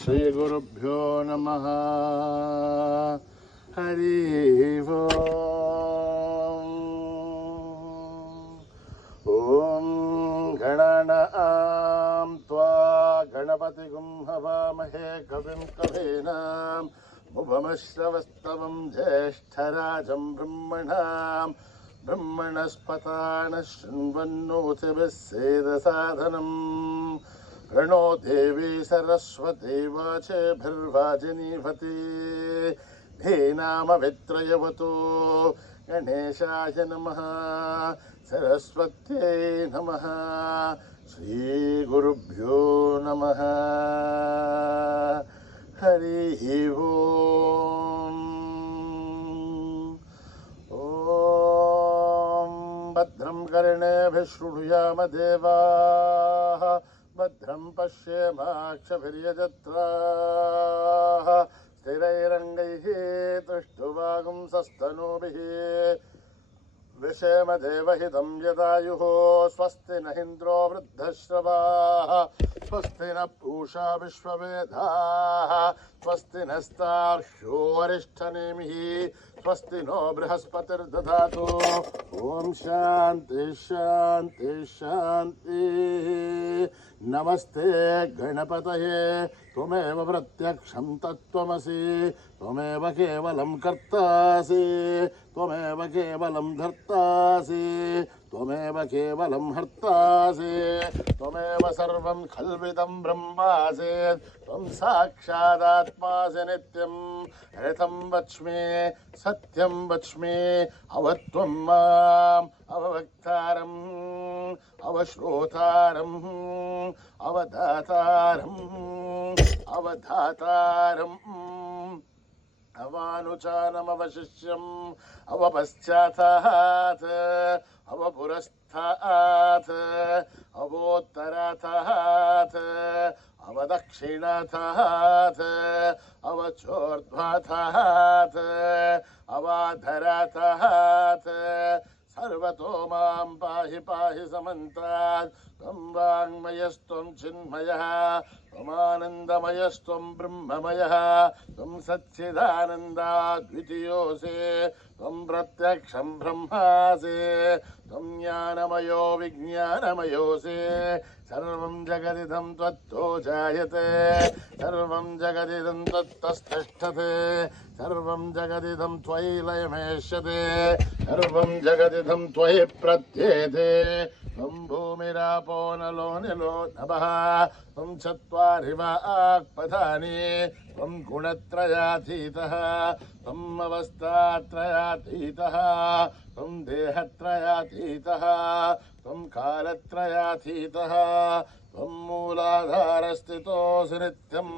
श्री गुरुभ्यो नमः। हरि ओम गणानां त्वा गणपतिगुं हवामहे कविं कवीनां उपमश्रवस्तवं ज्येष्ठराजं ब्रह्मणस्पतान शृण्वन्नोतिभिः सेदसादनम् प्रणो देवी सरस्वती वाचेभिर्वाजिनीवती धेनामवित्रयवतो गणेशाय नमः सरस्वत्यै नमः श्रीगुरुभ्यो नमः हरि ओम। ओम भद्रं कर्णेभिः शृणुयाम देवाः भद्रं पश्येमाक्षभिर्यजत्राः स्थिरैरङ्गैः तुष्टुवागुंसस्तनूभिः विषेम देवहितं यदायुः स्वस्ति न इन्द्रो वृद्धश्रवाः स्वस्ति न पूषा विश्ववेदाः स्वस्ति नस्तार्क्ष्यो वरिष्ठनेमिः स्वस्ति नो बृहस्पतिर्दधातु। ओम शांति शांति शांति। नमस्ते गणपतये त्वमेव प्रत्यक्षं तत्त्वमसि त्वमेव केवलं कर्तासि त्वमेव केवलं धर्तासि त्वमेव केवलं हर्तासि त्वमेव सर्वं खल्विदं ब्रह्मासि त्वं साक्षादात्मासि नित्यं ऋतं वच्मि सत्यं वच्मि अवत्वं माम् अववक्तारम् अवश्रोतारम् अवधातारम् अवधातारम् अवानुचानमवशिष्यम् अवपश्चातात् अवपुरस्तात् अवोत्तरातात् अवदक्षिणातात् अवचोर्ध्वातात् अवाधरातात् सर्वतो मां पाहि पाहि समन्तात् त्वं वाङ्मयस्त्वं चिन्मयः त्वमानन्दमयस्त्वं ब्रह्ममयः त्वं सच्चिदानन्दाद्वितीयोऽसि त्वं प्रत्यक्षं ब्रह्मासि त्वं ज्ञानमयो विज्ञानमयोऽसि सर्वं जगदिदं त्वत्तो जायते सर्वं जगदिदं त्वत्तस्तिष्ठते सर्वं जगदिदं त्वयि लयमेष्यते सर्वं जगदिदं त्वयि प्रत्येते त्वं भूमिरापो नलो निलो नभः त्वं चत्वारि वाक्पदानि त्वं गुणत्रयातीतः त्वम् अवस्थात्रयातीतः त्वं देहत्रयातीतः त्वं कालत्रयातीतः त्वं मूलाधारस्थितोऽसि नित्यं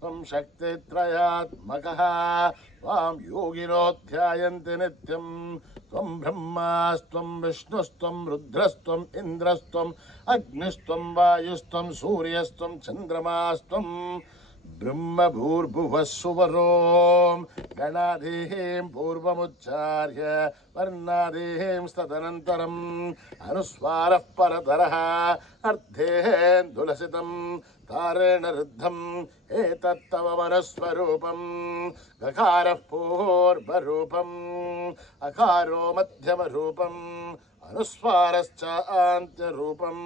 त्वं शक्तित्रयात्मकः त्वां योगिनो ध्यायन्ति नित्यं त्वं ब्रह्मास्त्वं विष्णुस्त्वं रुद्रस्त्वम् इन्द्रस्त्वम् अग्निस्त्वं वायुस्त्वं सूर्यस्त्वं चन्द्रमास्त्वं ब्रह्म भूर्भुवः सुवरों गणाधीं पूर्वमुच्चार्य वर्णाधीं तदनन्तरम् अनुस्वारः परतरः अर्धेन्दुलसितं तारेण रुद्धम् एतत्तव मनस्वरूपम् गकारः पूर्वरूपम् अकारो मध्यमरूपम् अनुस्वारश्च आन्त्यरूपम्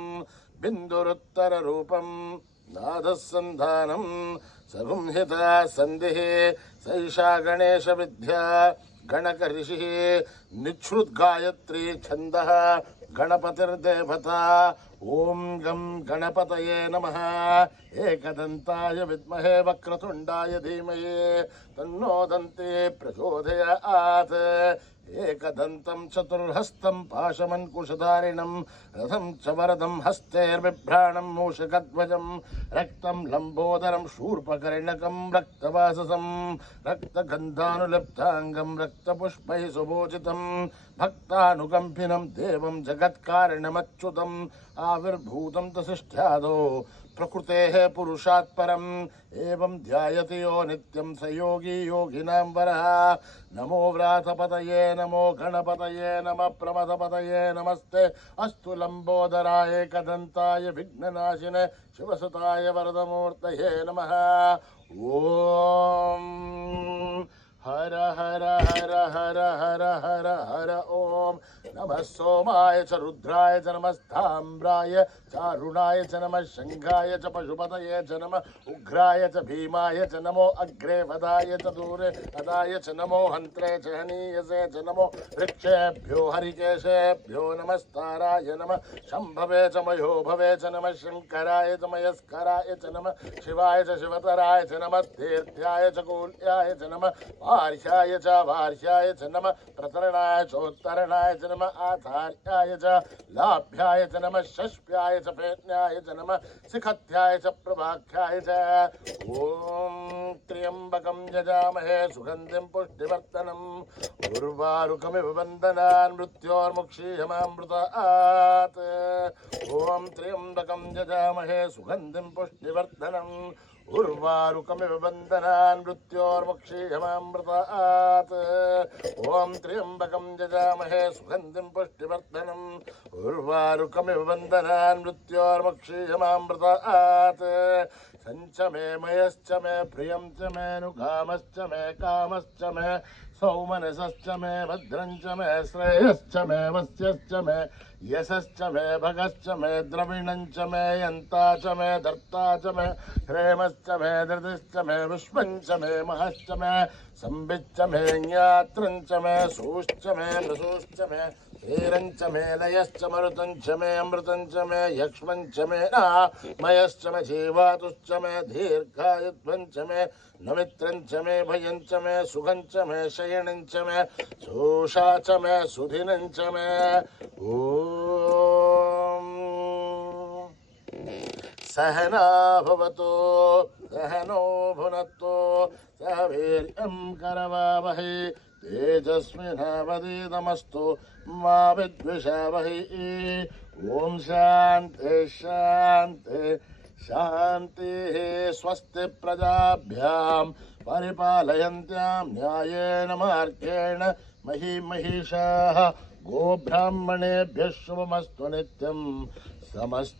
बिन्दुरुत्तररूपम् नादसन्धानम् सगुंहिता सन्धिः सैषा गणेश विद्या गणक ऋषिः निच्छ्रुद्गायत्री छन्दः गणपतिर्देवता। ओम गं गणपतये नमः। एकदन्ताय विद्महे वक्रतुण्डाय धीमहि तन्नो दन्ती प्रचोदयात्। एकदन्तं चतुर्हस्तं पाशमन्कुशधारिणं रथं च वरदं हस्तैर्बिभ्राणं मूषकध्वजं रक्तं लम्बोदरं शूर्पकर्णकं रक्तवाससं रक्तगन्धानुलिप्ताङ्गं रक्तपुष्पैः सुभूषितं भक्तानुकम्पिनं देवं जगत्कारणमच्युतं आविर्भूतं तसिष्ठ्यादो प्रकृतेः पुरुषात् परम् एवं ध्यायति यो नित्यं स योगी योगिनां वरः। नमो व्रातपतये नमो गणपतये नमः प्रमथपतये नमस्ते अस्तु लंबोदराय एकदन्ताय विघ्ननाशिने शिवसुताय वरदमूर्तये नमः। ओम हर हर हर हर हर हर हर ओम नमः सोमाय च रुद्राय च नमस्ताम्राय चारुणाय च नमः शंखाय च पशुपतये च नमः उग्राय च भीमाय च नमो अग्रे वदाय च दूरे अदाय च नमो हन्त्रे च हनीयसे च नमो वृक्षेभ्यो हरिकेशेभ्यो नमस्ताराय नमः शम्भवे च मयो भवे च नमः शंकराय च मयस्कराय च नमः शिवाय च शिवतराय च नमः तीर्थ्याय च कूल्याय च नमः वार्ष्याय च वार्ष्याय च नमः प्रतरणाय चोत्तरणाय च नमः आचार्याय च लाभ्याय च नमः षष्भ्याय च फेन्याय च नमः शिखत्याय च प्रभाख्याय च। ओम त्र्यंबकं यजामहे सुगंधिं पुष्टिवर्धनम् उर्वारुकमिव बन्धनान् मृत्योर्मुक्षीयमामृतात्। ओम त्र्यंबकं यजामहे सुगंधिं पुष्टिवर्धनम् उर्वारुकमिव बन्धनान् मृत्योर्मुक्षीयमामृतात्। ओम त्र्यंबकं यजामहे सुगंधिं पुष्टिवर्धनम् उर्वारुकमिव बन्धनान् मृत्योर्मुक्षीयमामृतात्। सञ्च मे मयश्च मे प्रियं च मे नुकामश्च मे कामश्च मे सौमनसश्च मे भद्रञ्च मे श्रेयश्च मे वस्यश्च मे यशश्च मे भगश्च मे द्रविणञ्च मे यन्ता च मे धर्ता च मे प्रेमश्च मे धृतिश्च मे विश्वञ्च मे महश्च मे संविच्च मे ज्ञात्रञ्च मे सूश्च मे मृसूश्च मे धीरञ्च मे लयश्च मरुतञ्च मे अमृतञ्च मे यक्ष्मञ्च मे नामयश्च मे जीवातुश्च मे दीर्घायुध्वञ्च मे नमित्रञ्च मे भयञ्च मे सुखञ्च मे शयनञ्च मे सोषा च मे सुधिनञ्च मे। ओम सहना भवतु सहनो भुनक्तु सह वीर्यं करवावहै तेजस्विनावधीतमस्तु मा विद्विषावहै। ओम शान्ति शान्ति शान्तिः। स्वस्ति प्रजाभ्यां परिपालयन्त्यां न्यायेन मार्गेण महिषाः गोब्राह्मणेभ्यः शुभमस्तु नित्यं समस्तलोकाः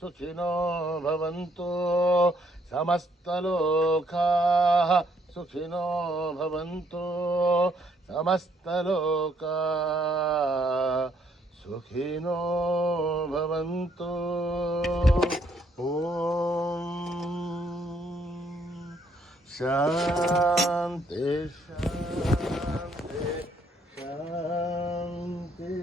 सुखिनो भवन्तु समस्तलोकाः सुखिनो भवन्तु समस्तलोकाः सुखिनो भवन्तु। ओम शान्ति शान्ति शान्ति।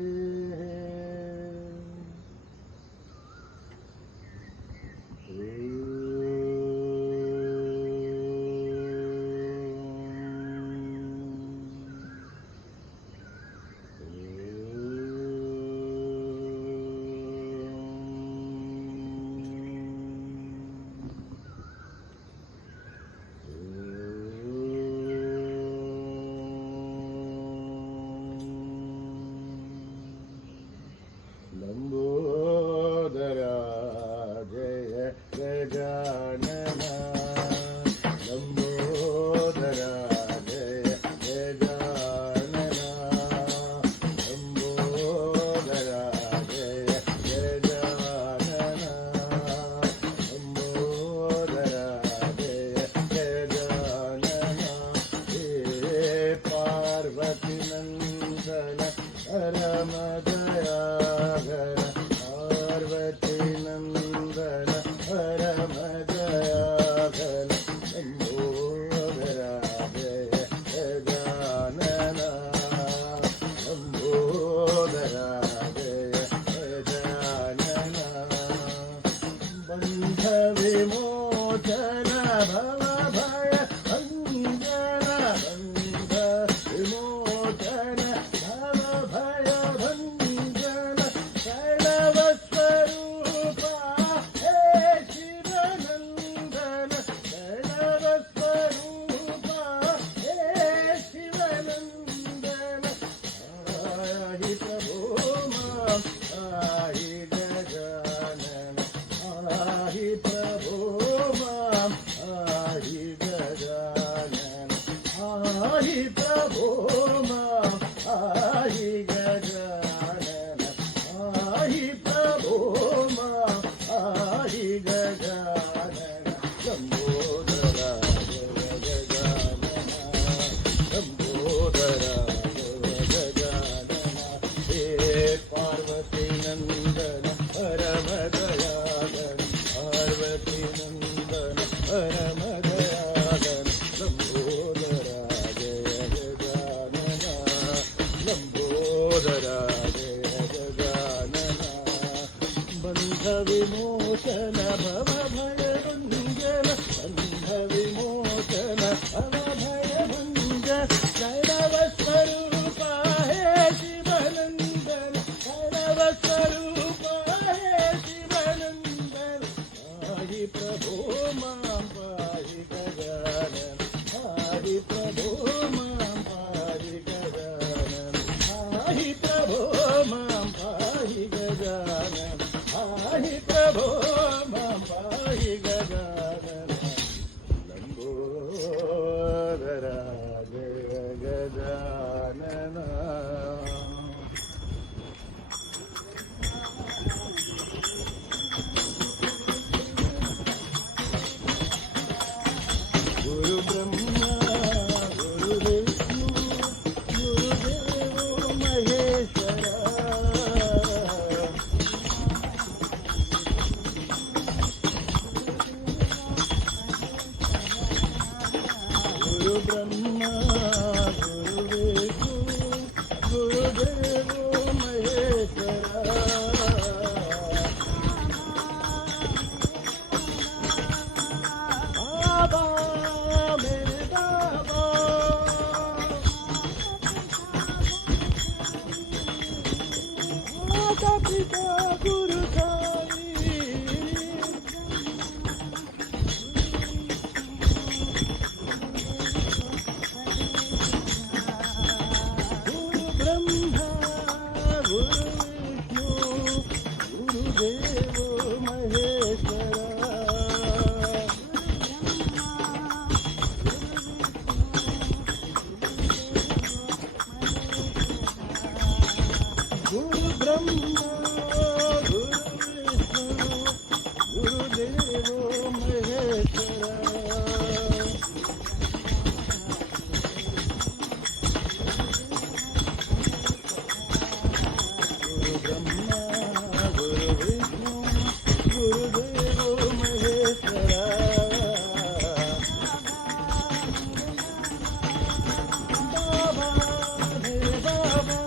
लंबोदरा जय गजानन लंबोदरा जय गजानन लंबोदरा जय गजानन लंबोदरा जय गजानन। हे पार्वती नंदन परम दयाघर पार्वती नंदन परम दयाघर लंबोदरा जय गजानन लंबोदरा जय गजानन। बंध विमोचन भव भय भंजन बंध विमोचन भव भय भंजन शैलव स्वरूप विमोचन भव भय भंजन बंध विमोचन भव भय भंजन भैरव स्वरूप हे शिवनंदन भैरव स्वरूप हे शिवनंदन पाहि प्रभो मां पाहि गजानन पाहि प्रभो मां पाहि गजानन पाहि प्रभो मां पाहि गजानन पाहि प्रभो मां पाहि गजानन लंबोदरा जय गजानन गुरु ब्रह्मा गुरु विष्णु गुरुदेवो महेश्वरा गुरु ब्रह्मा गुरु विष्णु गुरुदेवो महेश्वरा बाबा मेरे बाबा माता पिता गुरु साई गुरु ब्रह्मा गुरु विष्णु गुरुदेवो महेश्वरा गुरु ब्रह्मा गुरु विष्णु गुरुदेवो महेश्वरा गुरु ब्रह्मा गुरु विष्णु गुरुदेवो महेश्वरा बाबा मेरे बाबा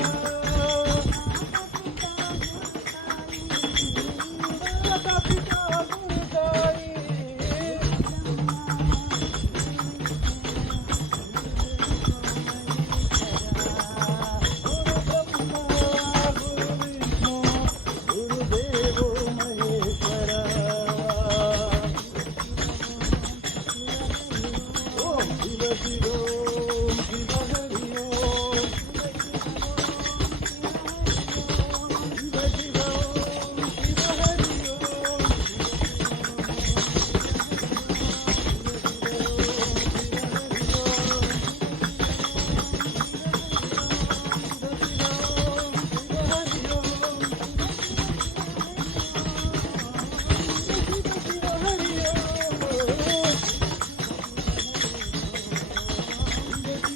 माता पिता गुरु साई गुरु ब्रह्मा गुरु विष्णु गुरुदेवो महेश्वरा ओम शिव शिव ओम शिव हरि ओम शिव शिव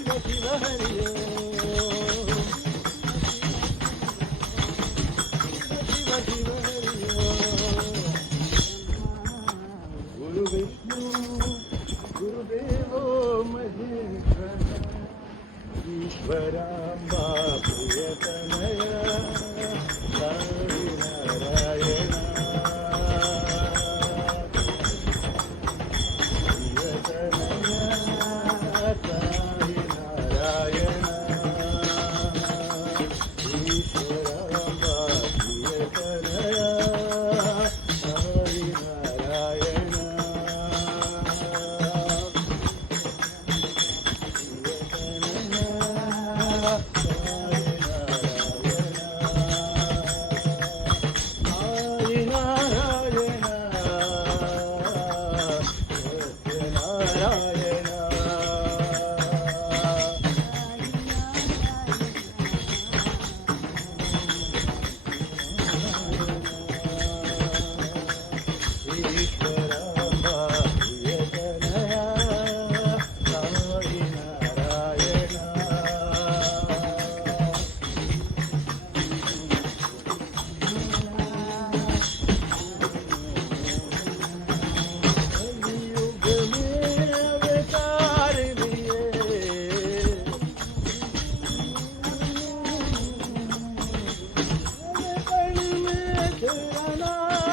ओम शिव हरि ओम गुरु विष्णु गुरुदेवो महेश्वरा ईश्वराम्बा प्रियतनया साई नारायणा प्रियतनया साई नारायणा ईश्वराम्बा प्रियतनया साई नारायणा तेरा नाम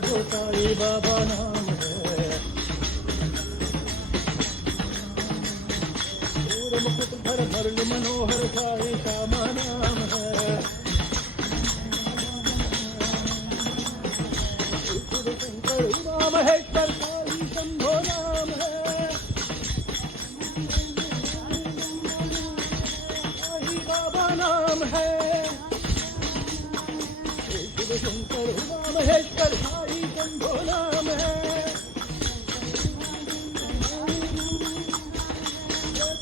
जो साई बाबा नाम है। सूर मुकुट धर धरल मनोहर साई श्यामा नाम है। शिव शंकर उमा महेश्वर साई शंभो नाम है। साई बाबा नाम है। शिव शंकर उमा महेश्वर साई शंभो नाम है।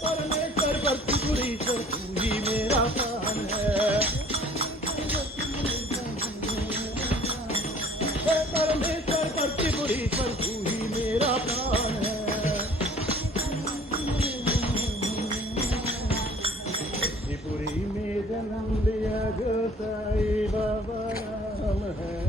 परमेश्वर भक्तिपुरीश्वर तू ही मेरा प्राण है। परमेश्वर भक्तिपुरीश्वर तू ही मेरा प्राण है। त्रिपुरी में जन्म लिया जो साई बाबा नाम है।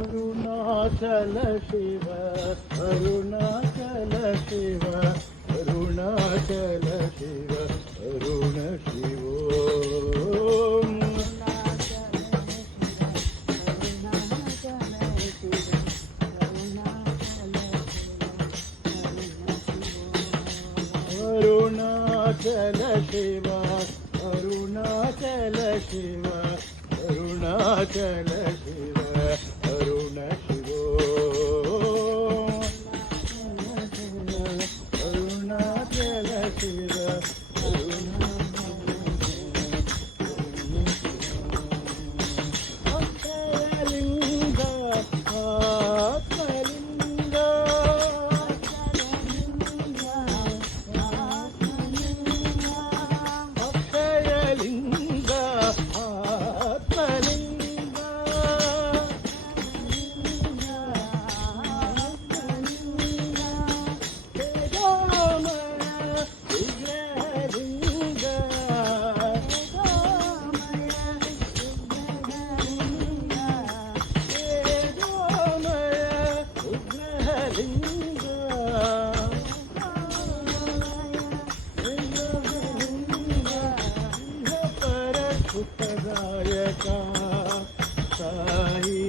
अरुणाचल शिव अरुणाचल शिव अरुणाचल शिव अरुण शिव अरुणाचल शिव अरुणाचल शिव अरुणाचल शिव अरुण शिव अरुणाचल शिव अक्षयलिंग आत्मलिंग अक्षयलिंग आत्मलिंग सुखदायका साई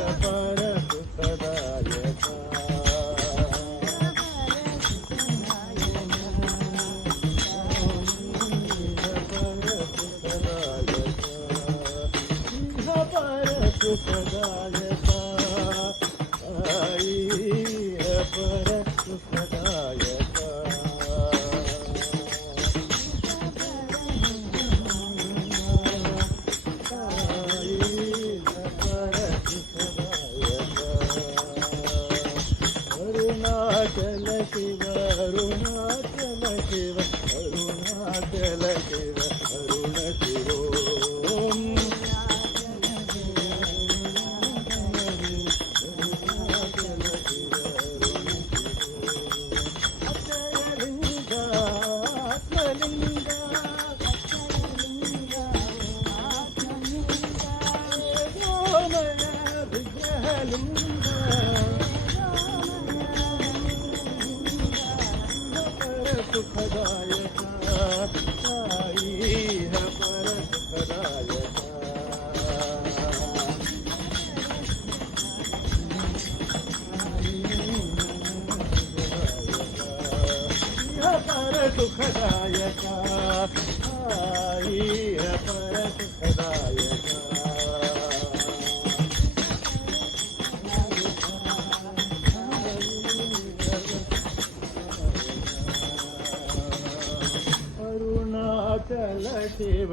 अपार सुखदायका सुखदायका साई अपार सुखदायका अरुणाचल शिव अरुणाचल शिव अरुणाचल शिव अरुण शिव सुखदायका साई पर सुखदायका पर सुखदायका साई पर सुखदायका अरुणाचल शिव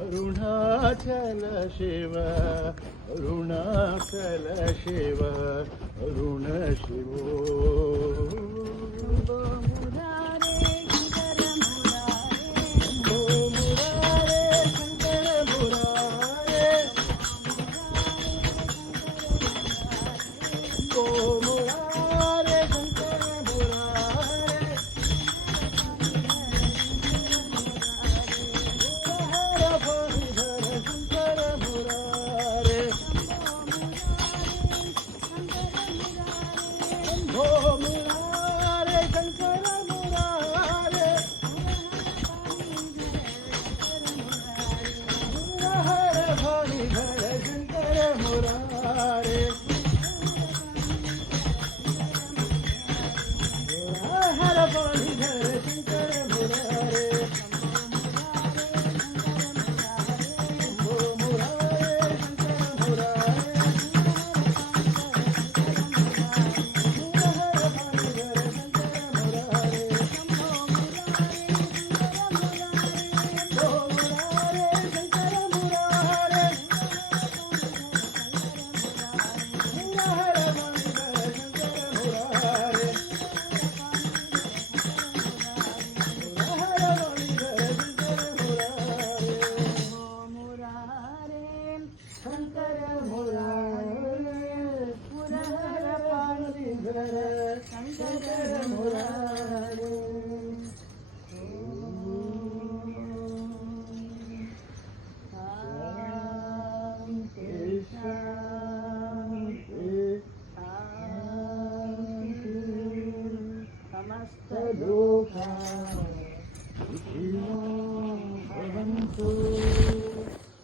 अरुणाचल शिव अरुणाचल शिव अरुण शिव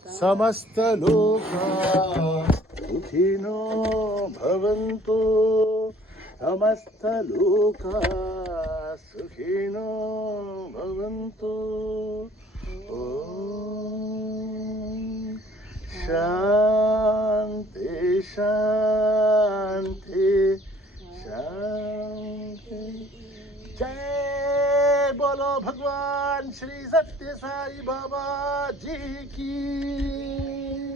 समस्त लोका सुखिनो भवन्तु समस्त लोका सुखिनो भवन्तु ॐ शान्ति शान्ति शान्ति जय बोलो भगवान श्री सत्य साई बाबा जी की